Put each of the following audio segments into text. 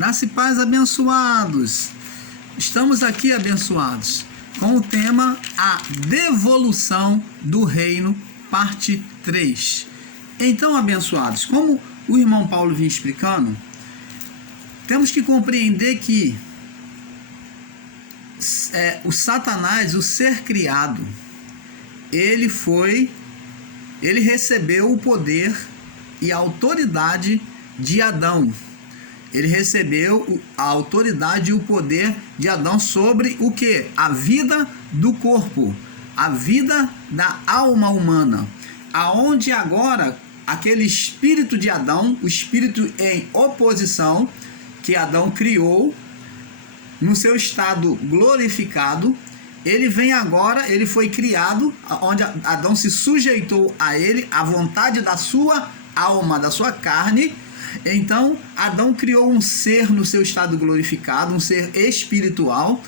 Graça e paz, abençoados. Estamos aqui, abençoados, com o tema A Devolução do Reino, parte 3. Então, abençoados, como o irmão Paulo vinha explicando, temos que compreender que o Satanás, o ser criado, ele recebeu o poder e a autoridade de Adão. Ele recebeu a autoridade e o poder de Adão sobre o que? A vida do corpo, a vida da alma humana, aonde agora aquele espírito de Adão, o espírito em oposição que Adão criou no seu estado glorificado, ele vem agora, ele foi criado, onde Adão se sujeitou a ele, à vontade da sua alma, da sua carne. Então, Adão criou um ser no seu estado glorificado, um ser espiritual,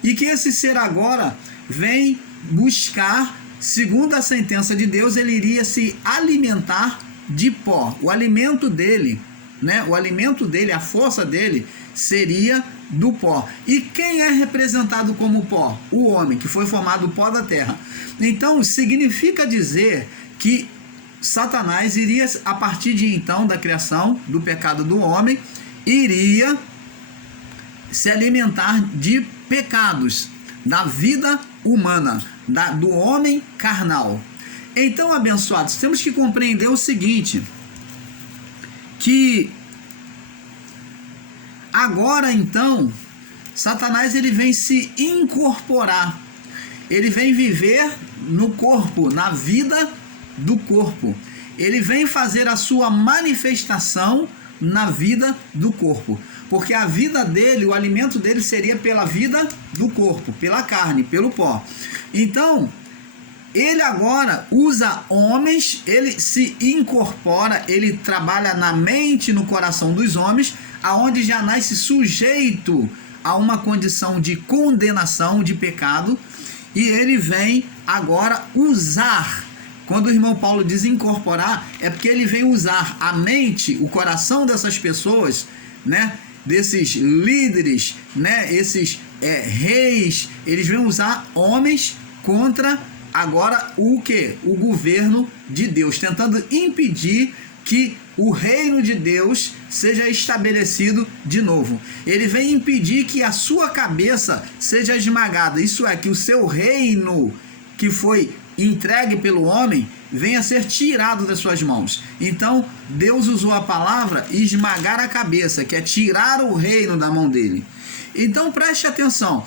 e que esse ser agora vem buscar, segundo a sentença de Deus, ele iria se alimentar de pó. O alimento dele, a força dele seria do pó. E quem é representado como pó? O homem, que foi formado do pó da terra. Então, significa dizer que Satanás iria, a partir de então, da criação, do pecado do homem, iria se alimentar de pecados, da vida humana, do homem carnal. Então, abençoados, temos que compreender o seguinte, que agora então, Satanás ele vem se incorporar, ele vem viver no corpo, na vida do corpo. Ele vem fazer a sua manifestação na vida do corpo, porque a vida dele, o alimento dele seria pela vida do corpo, pela carne, pelo pó. Então, ele agora usa homens, ele se incorpora, ele trabalha na mente e no coração dos homens, aonde já nasce sujeito a uma condição de condenação, de pecado, e ele vem agora usar. Quando o irmão Paulo diz incorporar, é porque ele vem usar a mente, o coração dessas pessoas, desses líderes, esses reis, eles vêm usar homens contra agora o que? O governo de Deus, tentando impedir que o reino de Deus seja estabelecido de novo. Ele vem impedir que a sua cabeça seja esmagada, isso é, que o seu reino que foi entregue pelo homem venha a ser tirado das suas mãos. Então Deus usou a palavra esmagar a cabeça, que é tirar o reino da mão dele. Então preste atenção,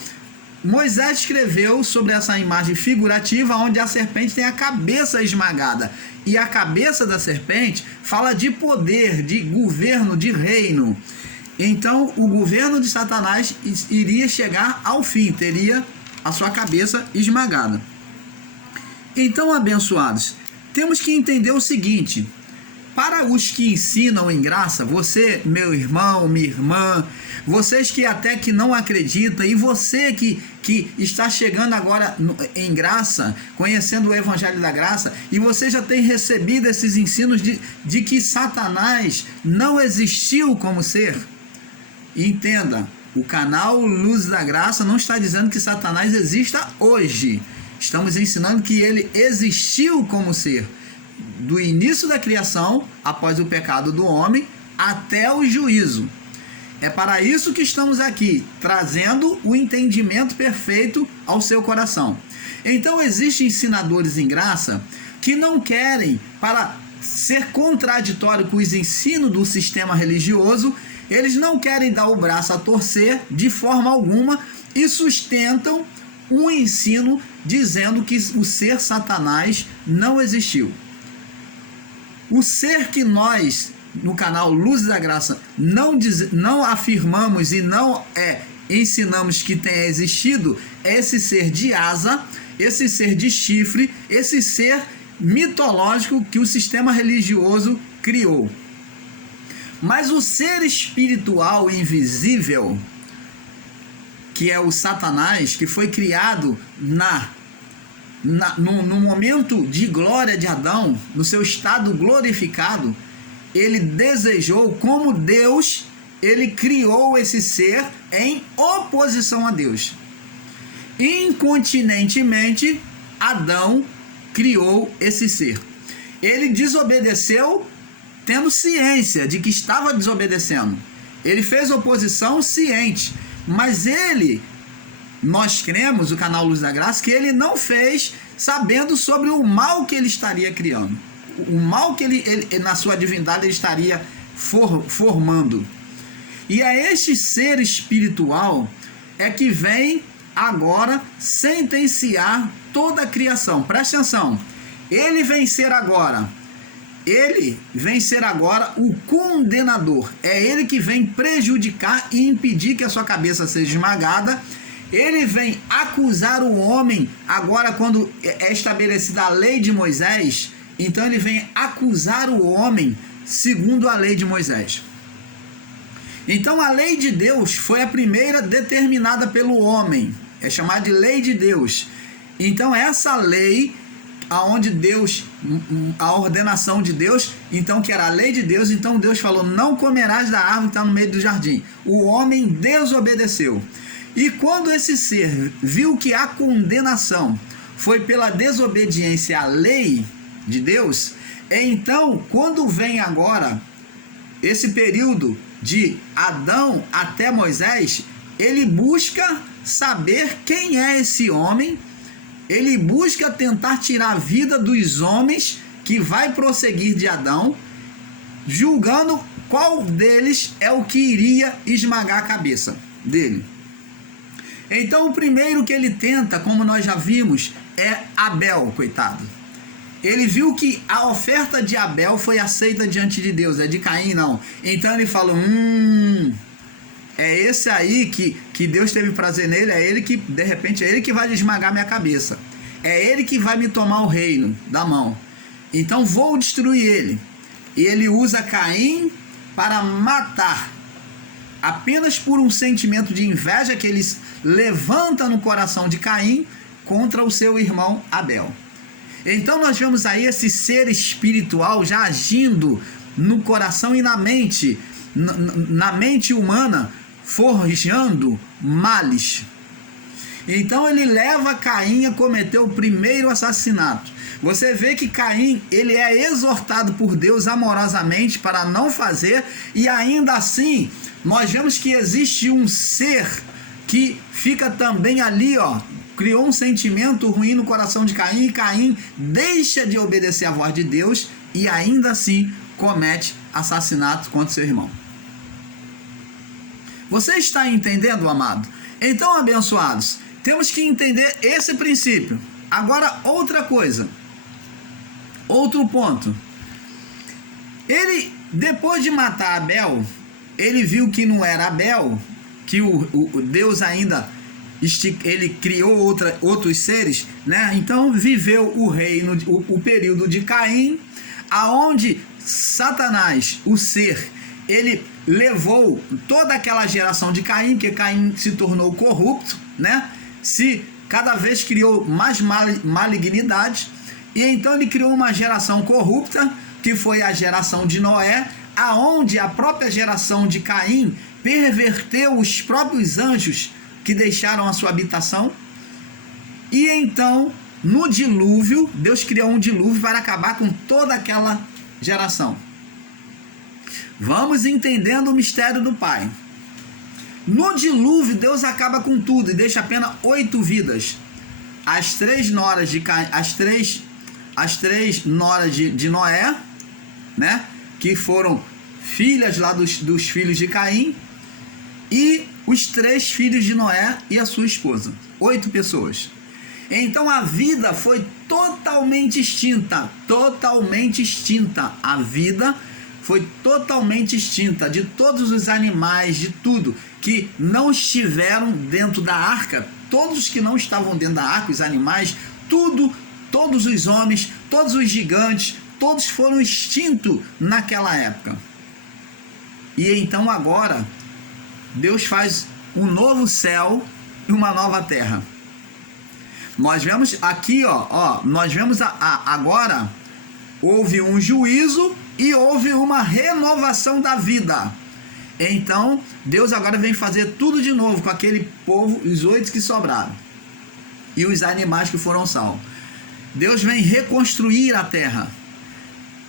Moisés escreveu sobre essa imagem figurativa onde a serpente tem a cabeça esmagada, e a cabeça da serpente fala de poder, de governo, de reino. Então o governo de Satanás iria chegar ao fim, teria a sua cabeça esmagada. Então, abençoados, temos que entender o seguinte: para os que ensinam em graça, você, meu irmão, minha irmã, vocês que até que não acreditam, e você que está chegando agora em graça, conhecendo o Evangelho da Graça, e você já tem recebido esses ensinos de que Satanás não existiu como ser, entenda, o canal Luz da Graça não está dizendo que Satanás exista hoje. Estamos ensinando que ele existiu como ser, do início da criação, após o pecado do homem, até o juízo. É para isso que estamos aqui, trazendo o entendimento perfeito ao seu coração. Então, existem ensinadores em graça que não querem, para ser contraditório com os ensinos do sistema religioso, eles não querem dar o braço a torcer de forma alguma e sustentam um ensino dizendo que o ser Satanás não existiu. O ser que nós, no canal Luz da Graça, não afirmamos e não ensinamos que tenha existido, é esse ser de asa, esse ser de chifre, esse ser mitológico que o sistema religioso criou. Mas o ser espiritual invisível, que é o Satanás, que foi criado no momento de glória de Adão, no seu estado glorificado, ele desejou, como Deus, ele criou esse ser em oposição a Deus. Incontinentemente, Adão criou esse ser. Ele desobedeceu tendo ciência de que estava desobedecendo. Ele fez oposição ciente, mas nós cremos, o canal Luz da Graça, que ele não fez sabendo sobre o mal que ele estaria criando, o mal que ele na sua divindade ele estaria formando. E é este ser espiritual que vem agora sentenciar toda a criação. Presta atenção, ele vem ser agora o condenador. É ele que vem prejudicar e impedir que a sua cabeça seja esmagada. Ele vem acusar o homem, agora quando é estabelecida a lei de Moisés, então ele vem acusar o homem segundo a lei de Moisés. Então a lei de Deus foi a primeira determinada pelo homem, é chamada de lei de Deus. Então essa lei, aonde Deus, a ordenação de Deus, então que era a lei de Deus, então Deus falou, não comerás da árvore que está no meio do jardim. O homem desobedeceu. E quando esse ser viu que a condenação foi pela desobediência à lei de Deus, então quando vem agora esse período de Adão até Moisés, ele busca saber quem é esse homem, ele busca tentar tirar a vida dos homens que vai prosseguir de Adão, julgando qual deles é o que iria esmagar a cabeça dele. Então o primeiro que ele tenta, como nós já vimos, é Abel, coitado. Ele viu que a oferta de Abel foi aceita diante de Deus, é de Caim não. Então ele falou, é esse aí que Deus teve prazer nele, é ele que, de repente, é ele que vai esmagar minha cabeça. É ele que vai me tomar o reino da mão. Então vou destruir ele. E ele usa Caim para matar, apenas por um sentimento de inveja que ele levanta no coração de Caim contra o seu irmão Abel. Então nós vemos aí esse ser espiritual já agindo no coração e na mente humana, forjando males. Então ele leva Caim a cometer o primeiro assassinato. Você vê que Caim, ele é exortado por Deus amorosamente para não fazer, e ainda assim nós vemos que existe um ser que fica também ali, criou um sentimento ruim no coração de Caim, e Caim deixa de obedecer a voz de Deus e ainda assim comete assassinato contra seu irmão. Você está entendendo, amado? Então, abençoados, temos que entender esse princípio. Agora, outra coisa, outro ponto. Ele, depois de matar Abel, ele viu que não era Abel, que o Deus ainda ele criou outros seres, né? Então viveu o reino, o período de Caim, aonde Satanás, o ser, ele levou toda aquela geração de Caim, porque Caim se tornou corrupto, né? Cada vez criou mais malignidade, e então ele criou uma geração corrupta, que foi a geração de Noé, aonde a própria geração de Caim perverteu os próprios anjos que deixaram a sua habitação. E então, no dilúvio, Deus criou um dilúvio para acabar com toda aquela geração. Vamos entendendo o mistério do Pai. No dilúvio, Deus acaba com tudo e deixa apenas 8 vidas. As 3 noras de Noé, né, que foram filhas lá dos filhos de Caim, e os 3 filhos de Noé e a sua esposa. 8 pessoas. Então a vida foi totalmente extinta. Totalmente extinta. A vida foi totalmente extinta de todos os animais, de tudo que não estiveram dentro da arca. Todos os que não estavam dentro da arca, os animais, tudo, todos os homens, todos os gigantes, todos foram extintos naquela época. E então agora Deus faz um novo céu e uma nova terra. Nós vemos aqui, nós vemos agora houve um juízo e houve uma renovação da vida. Então, Deus agora vem fazer tudo de novo com aquele povo, os 8 que sobraram, e os animais que foram salvos. Deus vem reconstruir a terra.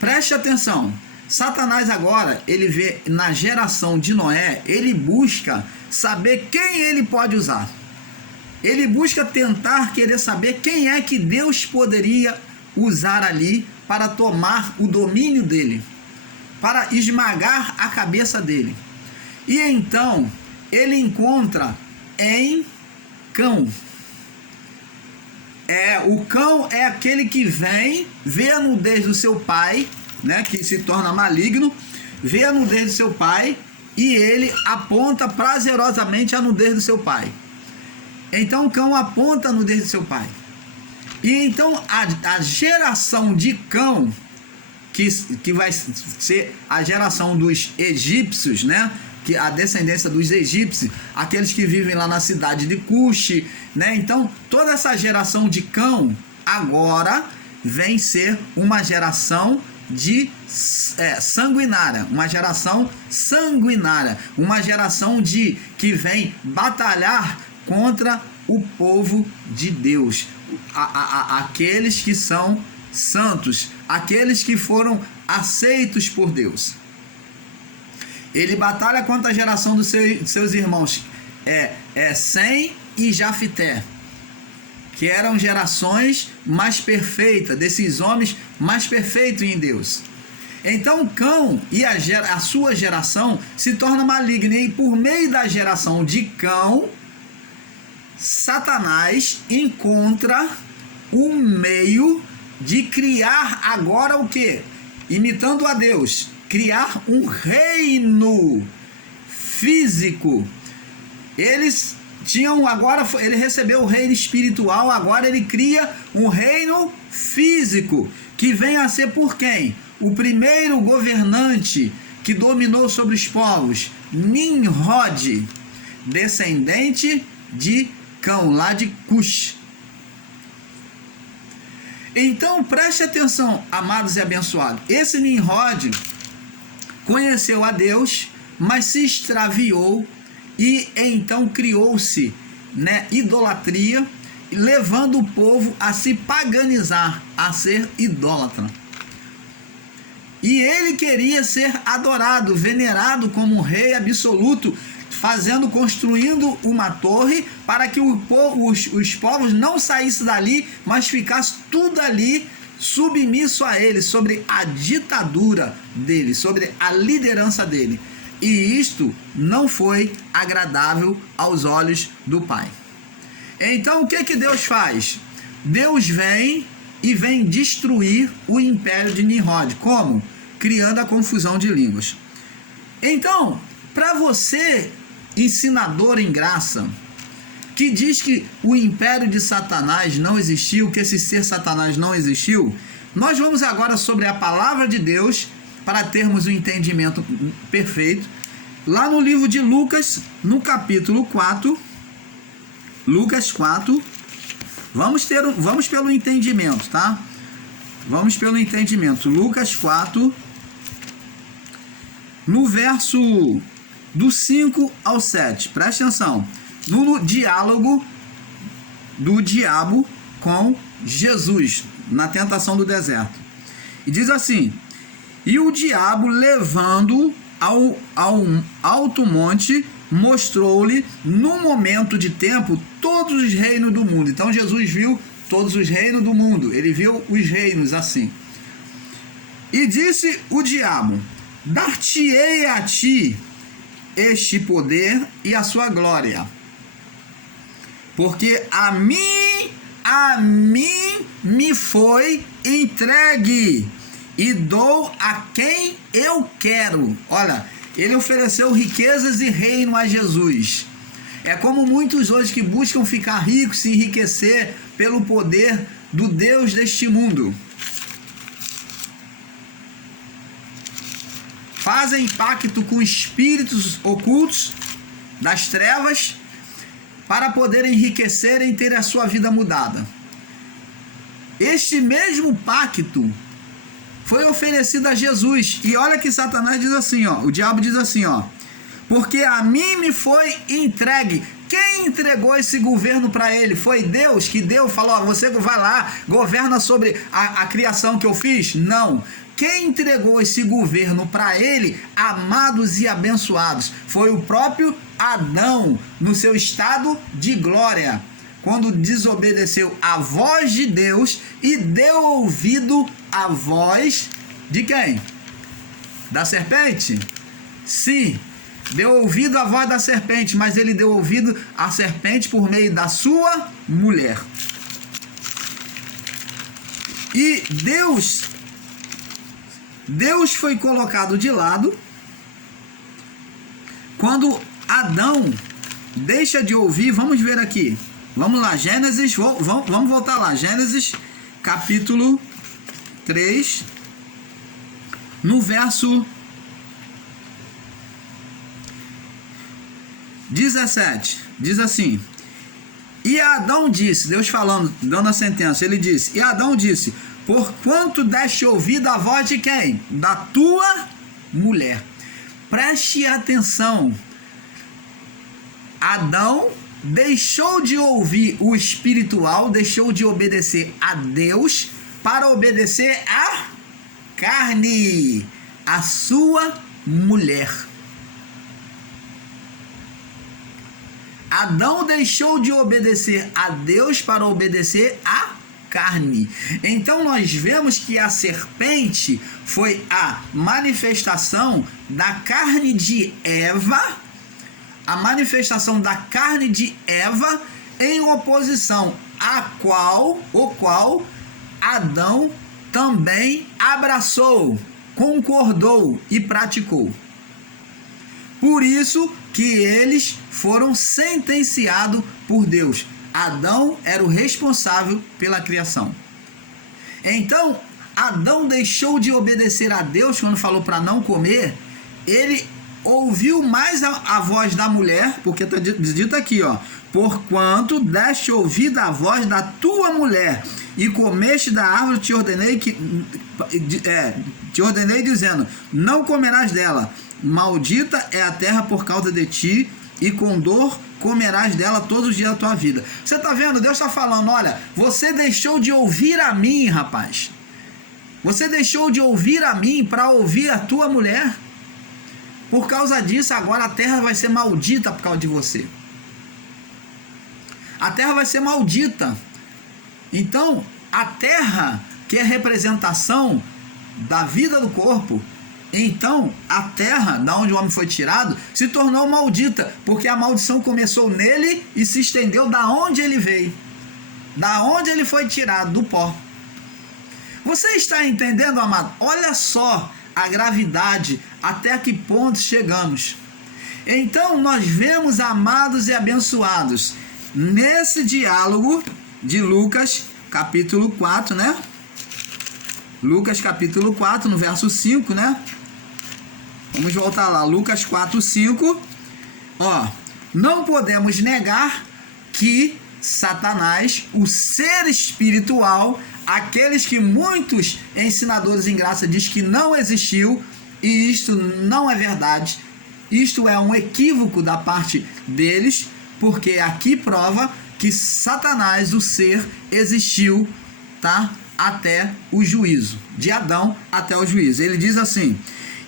Preste atenção. Satanás agora, ele vê na geração de Noé, ele busca saber quem ele pode usar. Ele busca tentar querer saber quem é que Deus poderia usar ali para tomar o domínio dele, para esmagar a cabeça dele. E então ele encontra em Cão. O cão é aquele que vem, vê a nudez do seu pai, né, que se torna maligno, vê a nudez do seu pai e ele aponta prazerosamente a nudez do seu pai. Então o cão aponta a nudez do seu pai. E então a geração de Cão, que vai ser a geração dos egípcios, né? Que a descendência dos egípcios, aqueles que vivem lá na cidade de Cuxi, né? Então toda essa geração de Cão agora vem ser uma geração de sanguinária, uma geração sanguinária, uma geração que vem batalhar contra o povo de Deus, aqueles que são santos, aqueles que foram aceitos por Deus. Ele batalha contra a geração dos seus irmãos Sem e Jafité, que eram gerações mais perfeitas, desses homens mais perfeitos em Deus. Então Cão e a sua geração se torna maligna, e por meio da geração de Cão, Satanás encontra um meio de criar agora o quê? Imitando a Deus, criar um reino físico. Eles tinham agora, ele recebeu o reino espiritual, agora ele cria um reino físico, que vem a ser por quem? O primeiro governante que dominou sobre os povos, Nimrod, descendente de Cão, lá de Cush. Então preste atenção, amados e abençoados. Esse Nimrod conheceu a Deus, mas se extraviou, e então criou-se, né, idolatria, levando o povo a se paganizar, a ser idólatra. E ele queria ser adorado, venerado como rei absoluto, construindo uma torre para que os povos não saíssem dali, mas ficasse tudo ali submisso a ele, sobre a ditadura dele, sobre a liderança dele. E isto não foi agradável aos olhos do Pai. Então o que Deus faz? Deus vem e vem destruir o império de Nimrod. Como? Criando a confusão de línguas. Então, para você, ensinador em graça, que diz que o império de Satanás não existiu, que esse ser Satanás não existiu, nós vamos agora sobre a palavra de Deus para termos o entendimento perfeito. Lá no livro de Lucas, no capítulo 4, Lucas 4, vamos pelo entendimento, tá? Vamos pelo entendimento. Lucas 4, no verso do 5 ao 7, preste atenção, no diálogo do diabo com Jesus, na tentação do deserto. E diz assim: e o diabo, levando ao alto monte, mostrou-lhe, num momento de tempo, todos os reinos do mundo. Então Jesus viu todos os reinos do mundo, ele viu os reinos assim. E disse o diabo: dar-te-ei a ti este poder e a sua glória, porque a mim me foi entregue, e dou a quem eu quero. Olha, ele ofereceu riquezas e reino a Jesus. É como muitos hoje que buscam ficar ricos, se enriquecer pelo poder do Deus deste mundo. Fazem pacto com espíritos ocultos das trevas para poderem enriquecer e ter a sua vida mudada. Este mesmo pacto foi oferecido a Jesus. E olha que Satanás diz assim, ó, o diabo diz assim, ó: porque a mim me foi entregue. Quem entregou esse governo para ele? Foi Deus, que Deus falou, ó, você vai lá, governa sobre a criação que eu fiz? Não. Quem entregou esse governo para ele, amados e abençoados, foi o próprio Adão, no seu estado de glória, quando desobedeceu à voz de Deus e deu ouvido à voz de quem? Da serpente? Sim, deu ouvido à voz da serpente, mas ele deu ouvido à serpente por meio da sua mulher. E Deus foi colocado de lado quando Adão deixa de ouvir. Vamos ver aqui. Vamos lá, Gênesis, vamos voltar lá. Gênesis capítulo 3, no verso 17, diz assim: e Adão disse, Deus falando, dando a sentença, ele disse, e Adão disse, porquanto deste ouvido a voz de quem? Da tua mulher. Preste atenção, Adão deixou de ouvir o espiritual, deixou de obedecer a Deus para obedecer a carne, a sua mulher. Adão deixou de obedecer a Deus para obedecer a carne. Então nós vemos que a serpente foi a manifestação da carne de Eva, a manifestação da carne de Eva em oposição o qual Adão também abraçou, concordou e praticou. Por isso que eles foram sentenciados por Deus. Adão era o responsável pela criação. Então, Adão deixou de obedecer a Deus quando falou para não comer. Ele ouviu mais a voz da mulher, porque está dito aqui, ó, porquanto deste ouvido a voz da tua mulher e comeste da árvore, te ordenei dizendo, não comerás dela, maldita é a terra por causa de ti, e com dor comerás dela todos os dias da tua vida. Você está vendo? Deus está falando, olha, você deixou de ouvir a mim, rapaz. Você deixou de ouvir a mim para ouvir a tua mulher. Por causa disso, agora a terra vai ser maldita por causa de você. A terra vai ser maldita. Então, a terra, que é representação da vida do corpo, então a terra, da onde o homem foi tirado, se tornou maldita, porque a maldição começou nele e se estendeu da onde ele veio, da onde ele foi tirado, do pó. Você está entendendo, amado? Olha só a gravidade, até que ponto chegamos. Então nós vemos, amados e abençoados, nesse diálogo de Lucas capítulo 4, né? Lucas capítulo 4, no verso 5, né? Vamos voltar lá, Lucas 4, 5. Ó, não podemos negar que Satanás, o ser espiritual, aqueles que muitos ensinadores em graça diz que não existiu, e isto não é verdade, isto é um equívoco da parte deles, porque aqui prova que Satanás, o ser, existiu, tá? Até o juízo, de Adão até o juízo. Ele diz assim: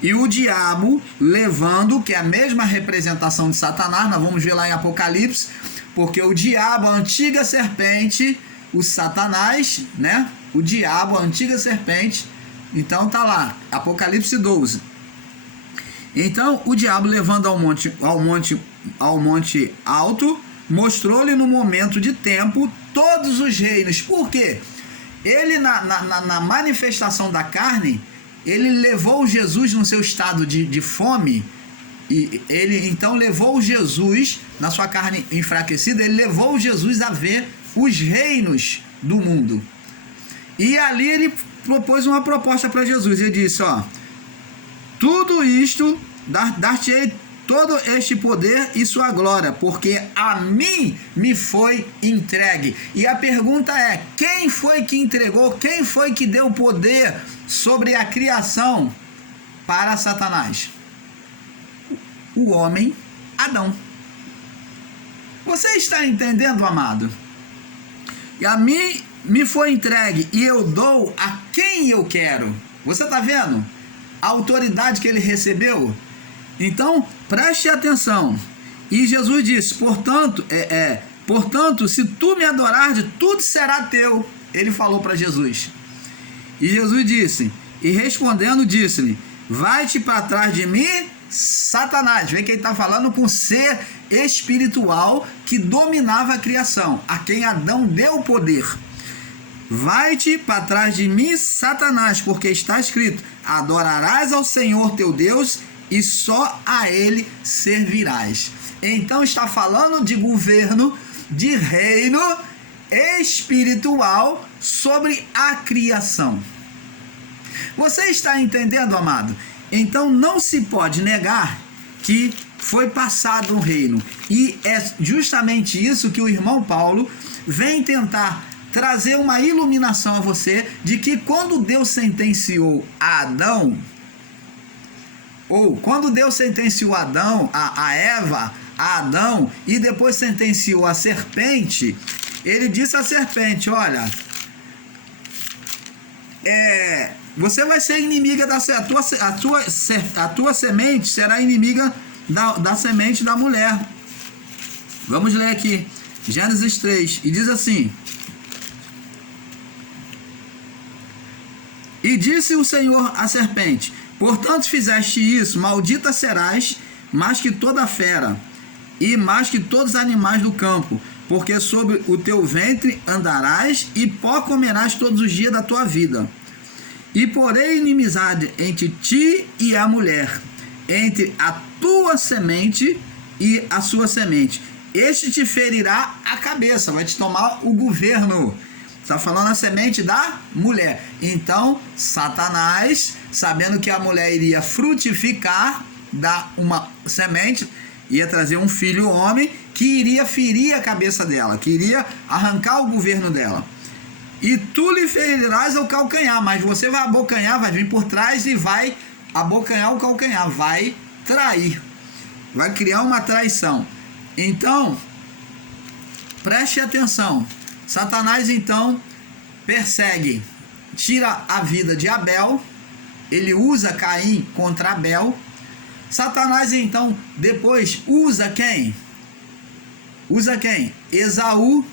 e o diabo levando, que é a mesma representação de Satanás, nós vamos ver lá em Apocalipse, porque o diabo, a antiga serpente, o Satanás, né? O diabo, a antiga serpente, então tá lá, Apocalipse 12. Então o diabo levando ao monte alto, mostrou-lhe no momento de tempo todos os reinos. Por quê? Ele na manifestação da carne, ele levou Jesus no seu estado de fome, e ele então levou Jesus, na sua carne enfraquecida, ele levou Jesus a ver os reinos do mundo. E ali ele propôs uma proposta para Jesus, ele disse, ó, tudo isto, dar-te-ei todo este poder e sua glória, porque a mim me foi entregue. E a pergunta é, quem foi que entregou, quem foi que deu poder sobre a criação para Satanás? o homem Adão. Você está entendendo, amado? E a mim me foi entregue e eu dou a quem eu quero. Você está vendo a autoridade que ele recebeu? Então, preste atenção. E Jesus disse, portanto, se tu me adorares, tudo será teu. Ele falou para Jesus. E Jesus disse, e respondendo, disse-lhe, vai-te para trás de mim, Satanás. Vê que ele está falando com ser espiritual que dominava a criação, a quem Adão deu o poder. Vai-te para trás de mim, Satanás, porque está escrito, adorarás ao Senhor teu Deus e só a ele servirás. Então está falando de governo, de reino espiritual sobre a criação. Você está entendendo, amado? Então não se pode negar que foi passado um reino. E é justamente isso que o irmão Paulo vem tentar trazer uma iluminação a você, de que quando Deus sentenciou a Adão, ou quando Deus sentenciou Adão, a Eva, a Adão, e depois sentenciou a serpente, ele disse à serpente, olha, você vai ser inimiga a tua semente será inimiga da semente da mulher. Vamos ler aqui, Gênesis 3, e diz assim, e disse o Senhor à serpente, portanto fizeste isso, maldita serás, mais que toda fera, e mais que todos os animais do campo, porque sobre o teu ventre andarás, e pó comerás todos os dias da tua vida. E porém inimizade entre ti e a mulher, entre a tua semente e a sua semente. Este te ferirá a cabeça, vai te tomar o governo. Está falando a semente da mulher. Então, Satanás, sabendo que a mulher iria frutificar, dar uma semente, ia trazer um filho homem que iria ferir a cabeça dela, que iria arrancar o governo dela. E tu lhe ferirás o calcanhar, mas você vai abocanhar, vai vir por trás e vai abocanhar o calcanhar, vai trair, vai criar uma traição. Então, preste atenção. Satanás então persegue, tira a vida de Abel, ele usa Caim contra Abel. Satanás então depois usa quem? Esaú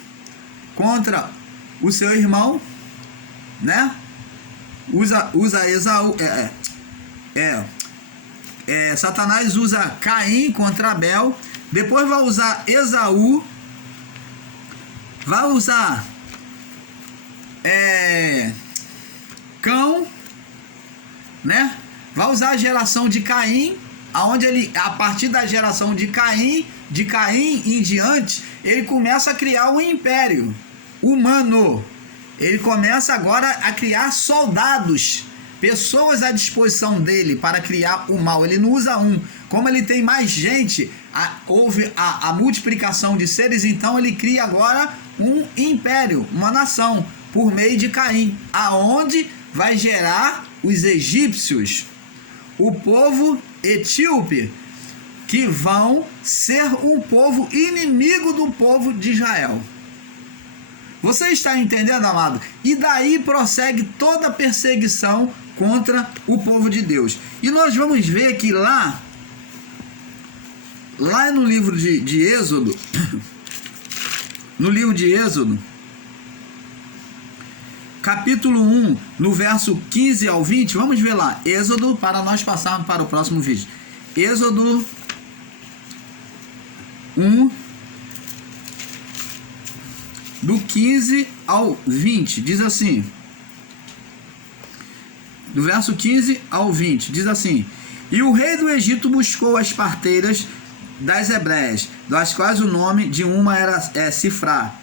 contra o seu irmão, né? Usa Esaú, Satanás usa Caim contra Abel, depois vai usar Esaú, vai usar Cão, né? Vai usar a geração de Caim, aonde ele, a partir da geração de Caim em diante, ele começa a criar um império humano. Ele começa agora a criar soldados, pessoas à disposição dele para criar o mal. Ele não usa um. Como ele tem mais gente, houve a multiplicação de seres, então ele cria agora um império, uma nação, por meio de Caim, aonde vai gerar os egípcios, o povo etíope, que vão ser um povo inimigo do povo de Israel. Você está entendendo, amado? E daí prossegue toda a perseguição contra o povo de Deus. E nós vamos ver que lá no livro de Êxodo, no livro de Êxodo, capítulo 1, no verso 15 ao 20, vamos ver lá, Êxodo, para nós passarmos para o próximo vídeo. Êxodo 1, do 15 ao 20, diz assim, do verso 15 ao 20, diz assim, e o rei do Egito buscou as parteiras das hebreias, das quais o nome de uma era Sifrá,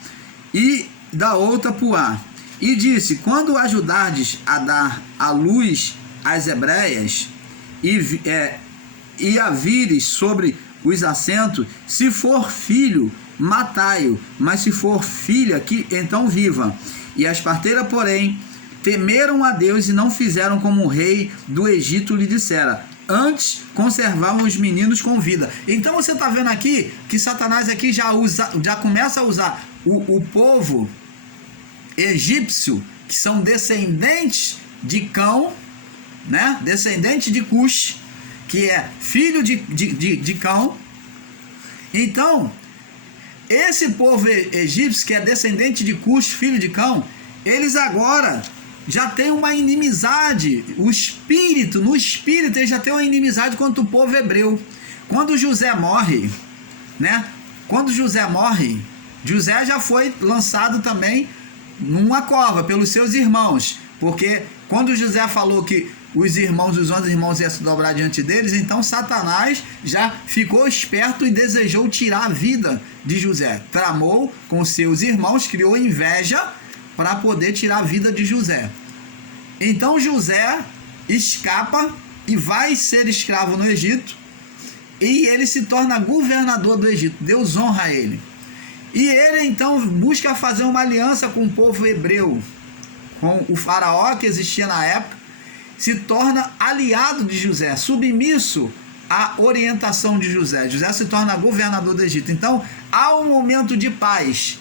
e da outra Puá, e disse, quando ajudardes a dar à luz as hebreias, e a vires sobre os assentos, se for filho, matai-o, mas se for filha, que então viva. E as parteiras, porém, temeram a Deus e não fizeram como o rei do Egito lhe dissera. antes conservavam os meninos com vida. Então você está vendo aqui que Satanás aqui já começa a usar o povo egípcio, que são descendentes de Cão, né? Descendente de Cush, que é filho de Cão. Então, esse povo egípcio, que é descendente de Cush, filho de Cão, eles agora já tem uma inimizade, no espírito eles já tem uma inimizade contra o povo hebreu. Quando José morre, né? Quando José morre, José já foi lançado também numa cova pelos seus irmãos, porque quando José falou que os 11 irmãos iam se dobrar diante deles, então Satanás já ficou esperto e desejou tirar a vida de José. Tramou com seus irmãos, criou inveja para poder tirar a vida de José. Então José escapa e vai ser escravo no Egito, e ele se torna governador do Egito. Deus honra ele. E ele então busca fazer uma aliança com o povo hebreu, com o faraó que existia na época, se torna aliado de José, submisso à orientação de José. José se torna governador do Egito. Então há um momento de paz.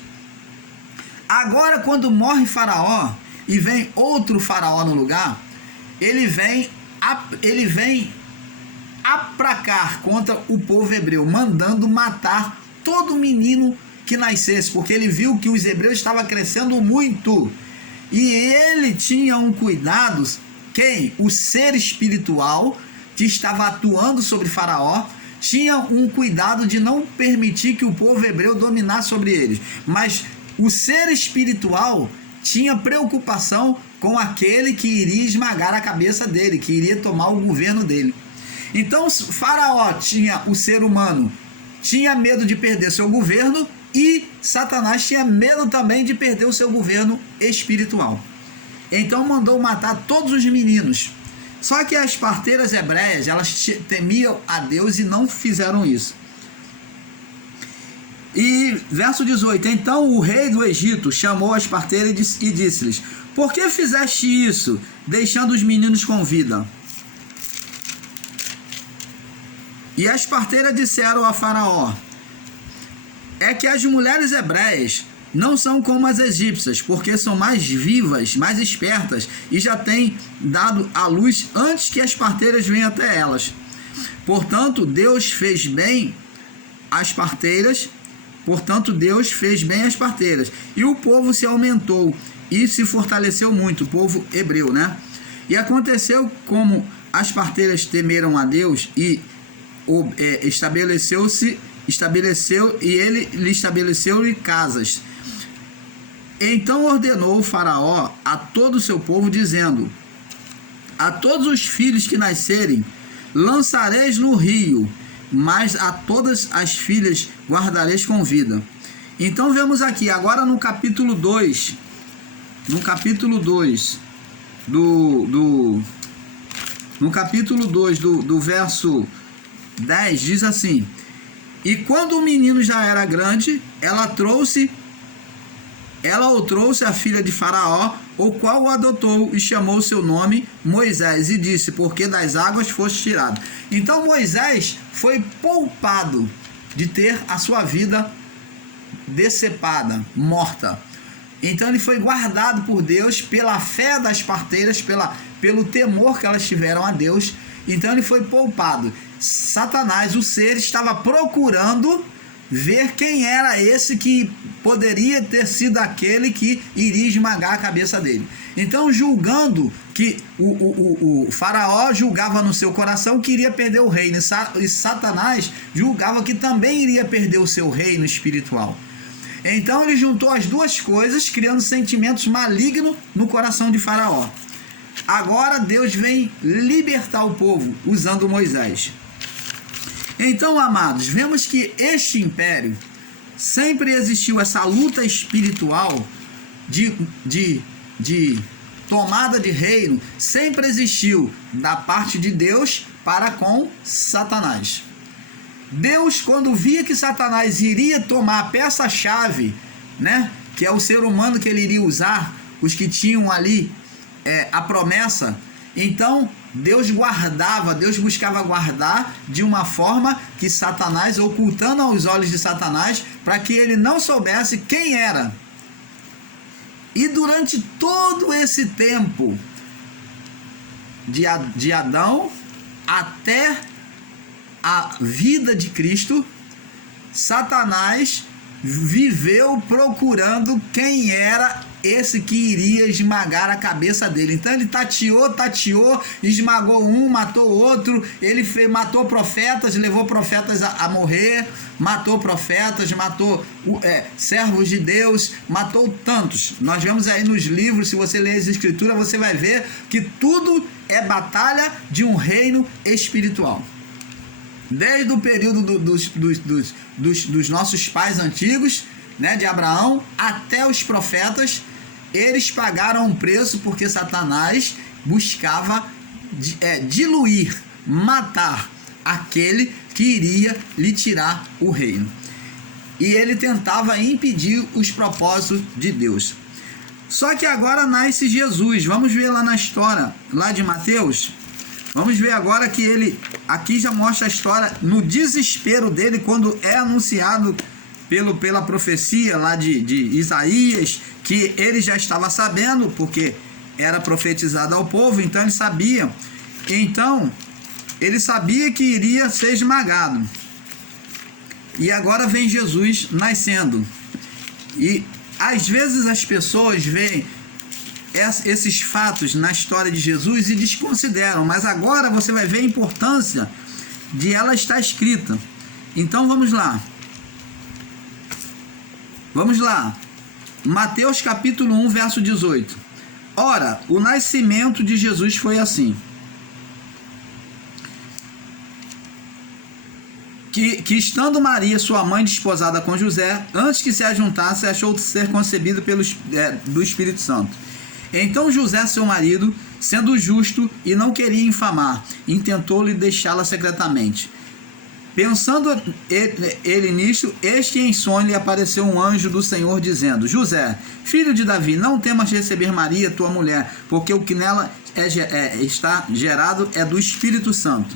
Agora, quando morre Faraó e vem outro faraó no lugar, ele vem apracar contra o povo hebreu, mandando matar todo menino que nascesse, porque ele viu que os hebreus estavam crescendo muito, e ele tinha um cuidado. Quem? O ser espiritual que estava atuando sobre Faraó tinha um cuidado de não permitir que o povo hebreu dominasse sobre eles, mas o ser espiritual tinha preocupação com aquele que iria esmagar a cabeça dele, que iria tomar o governo dele. Então Faraó tinha, o ser humano tinha medo de perder seu governo, e Satanás tinha medo também de perder o seu governo espiritual. Então mandou matar todos os meninos. Só que as parteiras hebreias, elas temiam a Deus e não fizeram isso. E verso 18: então o rei do Egito chamou as parteiras e disse-lhes: por que fizeste isso, deixando os meninos com vida? E as parteiras disseram a Faraó: é que as mulheres hebreias não são como as egípcias, porque são mais vivas, mais espertas, e já têm dado à luz antes que as parteiras venham até elas. Portanto, Deus fez bem as parteiras. E o povo se aumentou e se fortaleceu muito, o povo hebreu, né? E aconteceu, como as parteiras temeram a Deus, e ele lhe estabeleceu casas. Então ordenou o Faraó a todo o seu povo, dizendo: a todos os filhos que nascerem lançareis no rio, mas a todas as filhas guardareis com vida. Então vemos aqui, agora no capítulo 2, do verso 10, diz assim: e quando o menino já era grande, ela o trouxe a filha de Faraó, o qual o adotou e chamou seu nome Moisés, e disse: porque das águas foste tirado. Então Moisés foi poupado de ter a sua vida decepada, morta. Então ele foi guardado por Deus pela fé das parteiras, pelo temor que elas tiveram a Deus. Então ele foi poupado. Satanás, o ser, estava procurando ver quem era esse que poderia ter sido aquele que iria esmagar a cabeça dele. Então, julgando que o faraó julgava no seu coração que iria perder o reino, e Satanás julgava que também iria perder o seu reino espiritual. Então ele juntou as duas coisas, criando sentimentos malignos no coração de Faraó. Agora Deus vem libertar o povo usando Moisés. Então, amados, vemos que este império sempre existiu, essa luta espiritual de tomada de reino, sempre existiu da parte de Deus para com Satanás. Deus, quando via que Satanás iria tomar a peça-chave, né, que é o ser humano que ele iria usar, os que tinham ali a promessa, então Deus guardava, Deus buscava guardar de uma forma que Satanás, ocultando aos olhos de Satanás, para que ele não soubesse quem era. E durante todo esse tempo, de Adão até a vida de Cristo, Satanás viveu procurando quem era esse que iria esmagar a cabeça dele. Então ele tateou, esmagou um, matou outro, ele matou profetas, levou profetas a morrer, matou profetas, matou servos de Deus, matou tantos. Nós vemos aí nos livros, se você ler as escrituras, você vai ver que tudo é batalha de um reino espiritual. Desde o período dos nossos pais antigos, né, de Abraão, até os profetas, eles pagaram um preço porque Satanás buscava diluir, matar aquele que iria lhe tirar o reino. E ele tentava impedir os propósitos de Deus. Só que agora nasce Jesus. Vamos ver lá na história, lá de Mateus. Vamos ver agora que ele, aqui já mostra a história no desespero dele, quando é anunciado pela profecia lá de Isaías, que ele já estava sabendo, porque era profetizado ao povo, então ele sabia. Então, ele sabia que iria ser esmagado. E agora vem Jesus nascendo. E às vezes as pessoas veem esses fatos na história de Jesus e desconsideram, mas agora você vai ver a importância de ela estar escrita. Então vamos lá. Vamos lá. Mateus capítulo 1, verso 18. Ora, o nascimento de Jesus foi assim. Que estando Maria, sua mãe, desposada com José, antes que se ajuntasse, achou ser concebido do Espírito Santo. Então José, seu marido, sendo justo e não queria infamar, intentou-lhe deixá-la secretamente. Pensando ele nisso, eis que em sonho lhe apareceu um anjo do Senhor, dizendo: José, filho de Davi, não temas receber Maria, tua mulher, porque o que nela está gerado é do Espírito Santo.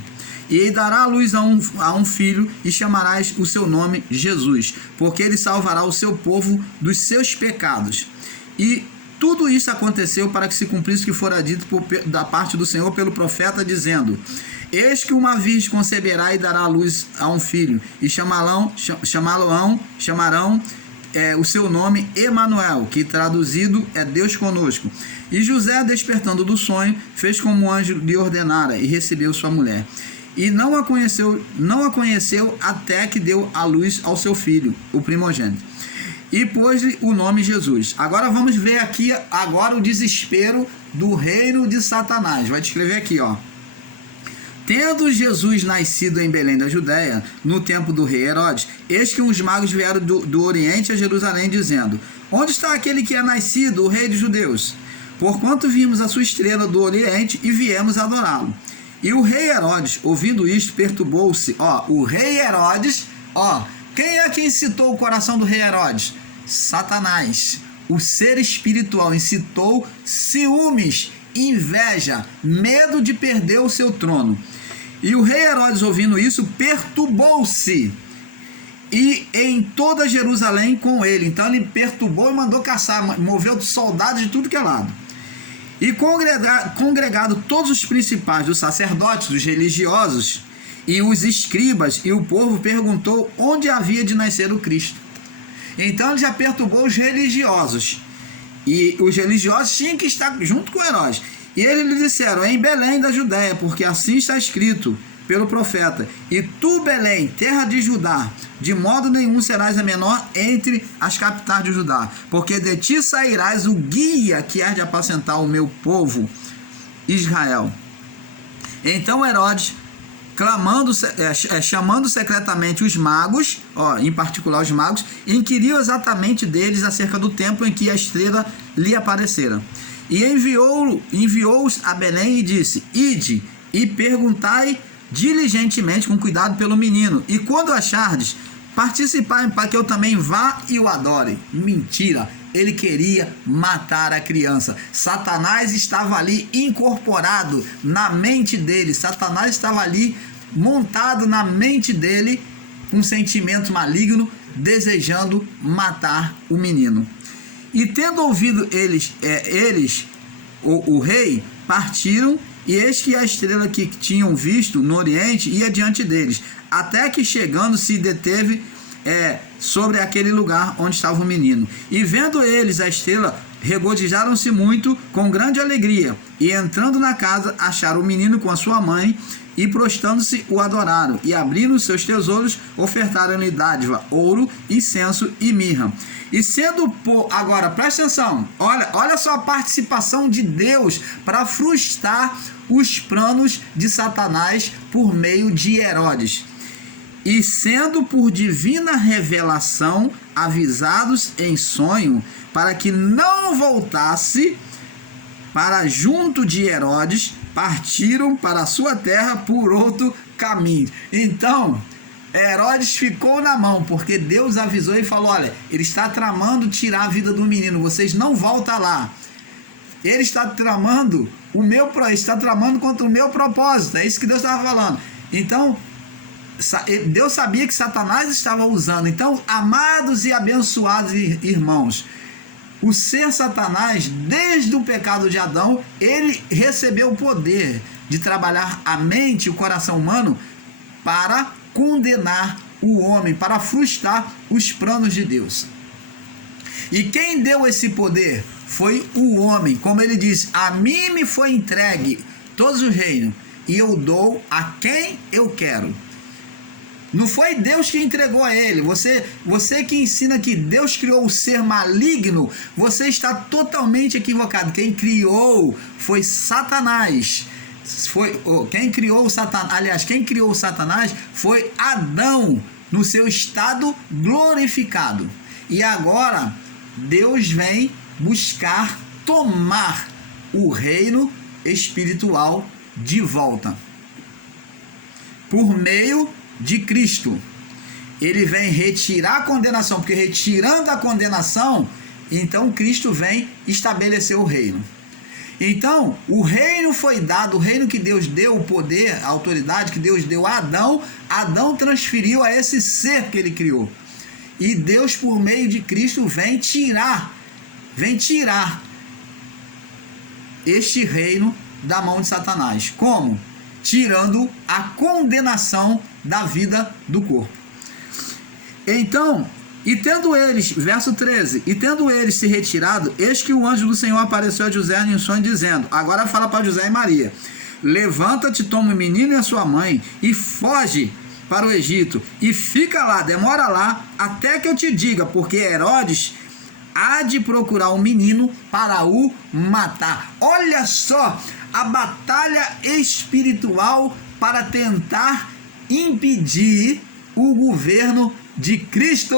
E dará à luz a um filho, e chamarás o seu nome Jesus, porque ele salvará o seu povo dos seus pecados. E tudo isso aconteceu para que se cumprisse o que fora dito da parte do Senhor pelo profeta, dizendo: Eis que uma virgem conceberá e dará à luz a um filho, e chamarão o seu nome Emanuel, que traduzido é Deus conosco. E José, despertando do sonho, fez como o anjo lhe ordenara, e recebeu sua mulher. E não a conheceu até que deu à luz ao seu filho, o primogênito. E pôs-lhe o nome Jesus. Agora vamos ver aqui o desespero do reino de Satanás. Vai descrever aqui, ó. Tendo Jesus nascido em Belém da Judéia, no tempo do rei Herodes, eis que uns magos vieram do Oriente a Jerusalém, dizendo: Onde está aquele que é nascido, o rei dos judeus? Porquanto vimos a sua estrela do Oriente e viemos adorá-lo. E o rei Herodes, ouvindo isto, perturbou-se. O rei Herodes, quem é que incitou o coração do rei Herodes? Satanás, o ser espiritual, incitou ciúmes, inveja, medo de perder o seu trono. E o rei Herodes, ouvindo isso, perturbou-se, e em toda Jerusalém com ele. Então ele perturbou e mandou caçar, moveu soldados de tudo que é lado. E congregado todos os principais dos sacerdotes, dos religiosos e os escribas, e o povo perguntou onde havia de nascer o Cristo. Então ele já perturbou os religiosos, e os religiosos tinham que estar junto com Herodes. E eles lhe disseram: em Belém da Judéia, porque assim está escrito pelo profeta: e tu, Belém, terra de Judá, de modo nenhum serás a menor entre as capitais de Judá, porque de ti sairás o guia que há de apacentar o meu povo Israel. Então Herodes, chamando secretamente os magos, em particular os magos, inquiriu exatamente deles acerca do tempo em que a estrela lhe aparecera. E enviou-os a Belém e disse: Ide e perguntai diligentemente, com cuidado, pelo menino, e quando achardes, participai para que eu também vá e o adore. Mentira! ele queria matar a criança. Satanás estava ali incorporado na mente dele. Satanás estava ali montado na mente dele, um sentimento maligno, desejando matar o menino. E tendo ouvido o rei, partiram, e eis que a estrela que tinham visto no oriente ia diante deles, até que chegando se deteve sobre aquele lugar onde estava o menino. E vendo eles a estrela, regozijaram-se muito com grande alegria, e entrando na casa, acharam o menino com a sua mãe, e prostrando-se o adoraram, e abrindo seus tesouros, ofertaram-lhe dádiva, ouro, incenso e mirra. E sendo agora, presta atenção, olha só a participação de Deus para frustrar os planos de Satanás por meio de Herodes. E sendo por divina revelação avisados em sonho, para que não voltasse para junto de Herodes, partiram para a sua terra por outro caminho. Então, Herodes ficou na mão, porque Deus avisou e falou: olha, ele está tramando tirar a vida do menino, vocês não voltam lá. Ele está tramando está tramando contra o meu propósito. É isso que Deus estava falando. Então, Deus sabia que Satanás estava usando. Então, amados e abençoados irmãos, o ser Satanás, desde o pecado de Adão, ele recebeu o poder de trabalhar a mente e o coração humano para condenar o homem, para frustrar os planos de Deus. E quem deu esse poder foi o homem. Como ele diz: a mim me foi entregue todos os reinos, e eu dou a quem eu quero. Não foi Deus que entregou a ele. Você que ensina que Deus criou o ser maligno, você está totalmente equivocado. Quem criou foi Satanás. Quem criou o Satanás foi Adão, no seu estado glorificado. E agora Deus vem buscar tomar o reino espiritual de volta por meio de Cristo. Ele vem retirar a condenação, porque retirando a condenação, então Cristo vem estabelecer o reino. Então, o reino foi dado, o reino que Deus deu, o poder, a autoridade que Deus deu a Adão, Adão transferiu a esse ser que ele criou. E Deus, por meio de Cristo, vem tirar este reino da mão de Satanás. Como? Tirando a condenação da vida do corpo. Então, e tendo eles, verso 13, e tendo eles se retirado, eis que o anjo do Senhor apareceu a José em um sonho, dizendo, agora fala para José e Maria: levanta-te, toma o menino e a sua mãe, e foge para o Egito, e fica lá, demora lá, até que eu te diga, porque Herodes há de procurar o menino para o matar. Olha só a batalha espiritual para tentar impedir o governo de Cristo.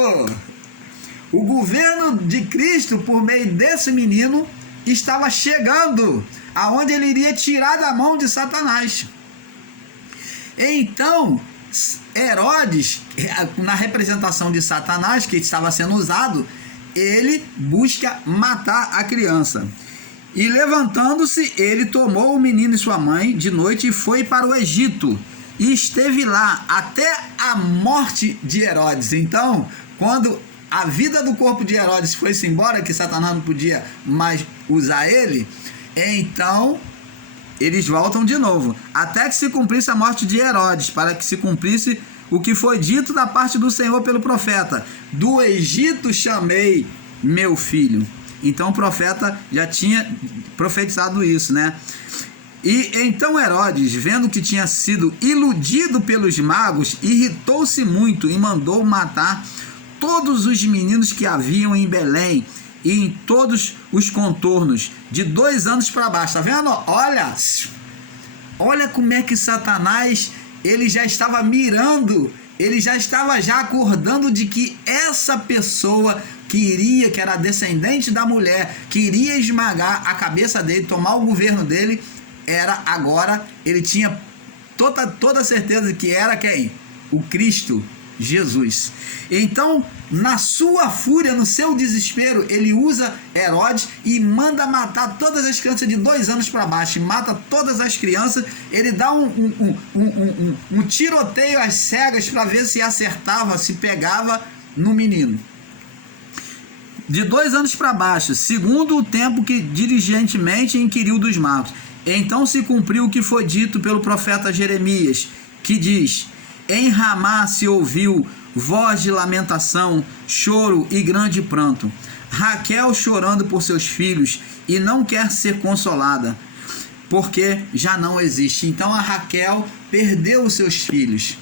O governo de Cristo, por meio desse menino, estava chegando aonde ele iria tirar da mão de Satanás. Então, Herodes, na representação de Satanás que estava sendo usado, ele busca matar a criança. E levantando-se, ele tomou o menino e sua mãe de noite e foi para o Egito, e esteve lá até a morte de Herodes. Então, quando a vida do corpo de Herodes foi-se embora, que Satanás não podia mais usar ele, então eles voltam de novo, até que se cumprisse a morte de Herodes, para que se cumprisse o que foi dito da parte do Senhor pelo profeta: do Egito chamei meu filho. Então o profeta já tinha profetizado isso, né? E então Herodes, vendo que tinha sido iludido pelos magos, irritou-se muito e mandou matar todos os meninos que haviam em Belém e em todos os contornos, de 2 anos para baixo. Tá vendo? Olha como é que Satanás, ele já estava mirando, ele já estava acordando de que essa pessoa que era descendente da mulher, que iria esmagar a cabeça dele, tomar o governo dele, era agora, ele tinha toda certeza de que era quem? O Cristo, Jesus. Então, na sua fúria, no seu desespero, ele usa Herodes e manda matar todas as crianças de 2 anos para baixo, mata todas as crianças. Ele dá um tiroteio às cegas para ver se acertava, se pegava no menino. De 2 anos para baixo, segundo o tempo que diligentemente inquiriu dos magos. Então se cumpriu o que foi dito pelo profeta Jeremias, que diz: em Ramá se ouviu voz de lamentação, choro e grande pranto. Raquel chorando por seus filhos e não quer ser consolada, porque já não existe. Então a Raquel perdeu os seus filhos.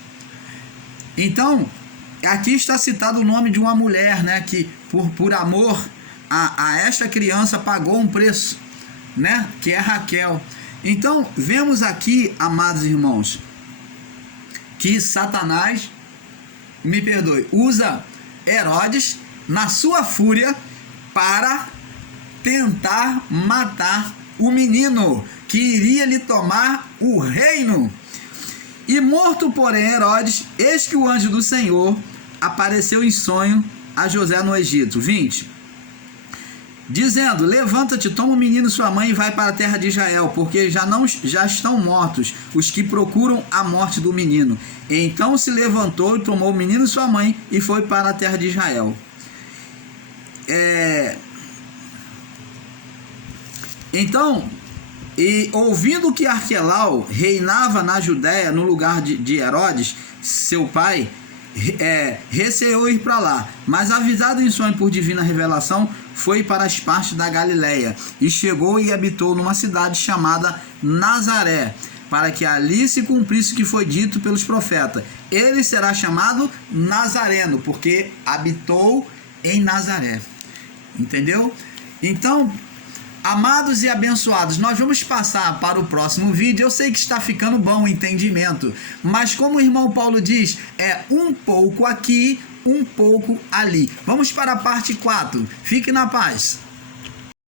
Então, aqui está citado o nome de uma mulher, né, que por amor a esta criança pagou um preço, né, que é Raquel. Então, vemos aqui, amados irmãos, que Satanás, me perdoe, usa Herodes na sua fúria para tentar matar o menino que iria lhe tomar o reino. E morto, porém, Herodes, eis que o anjo do Senhor apareceu em sonho a José no Egito. 20. Dizendo: levanta-te, toma o menino e sua mãe e vai para a terra de Israel, porque já estão mortos os que procuram a morte do menino. Então se levantou e tomou o menino e sua mãe e foi para a terra de Israel. Então, e ouvindo que Arquelau reinava na Judéia no lugar de Herodes, seu pai, receou ir para lá, mas avisado em sonho por divina revelação, foi para as partes da Galileia, e chegou e habitou numa cidade chamada Nazaré, para que ali se cumprisse o que foi dito pelos profetas: ele será chamado Nazareno, porque habitou em Nazaré. Entendeu? Então, amados e abençoados, nós vamos passar para o próximo vídeo. Eu sei que está ficando bom o entendimento, mas como o irmão Paulo diz, é um pouco aqui, um pouco ali. Vamos para a parte 4. Fique na paz.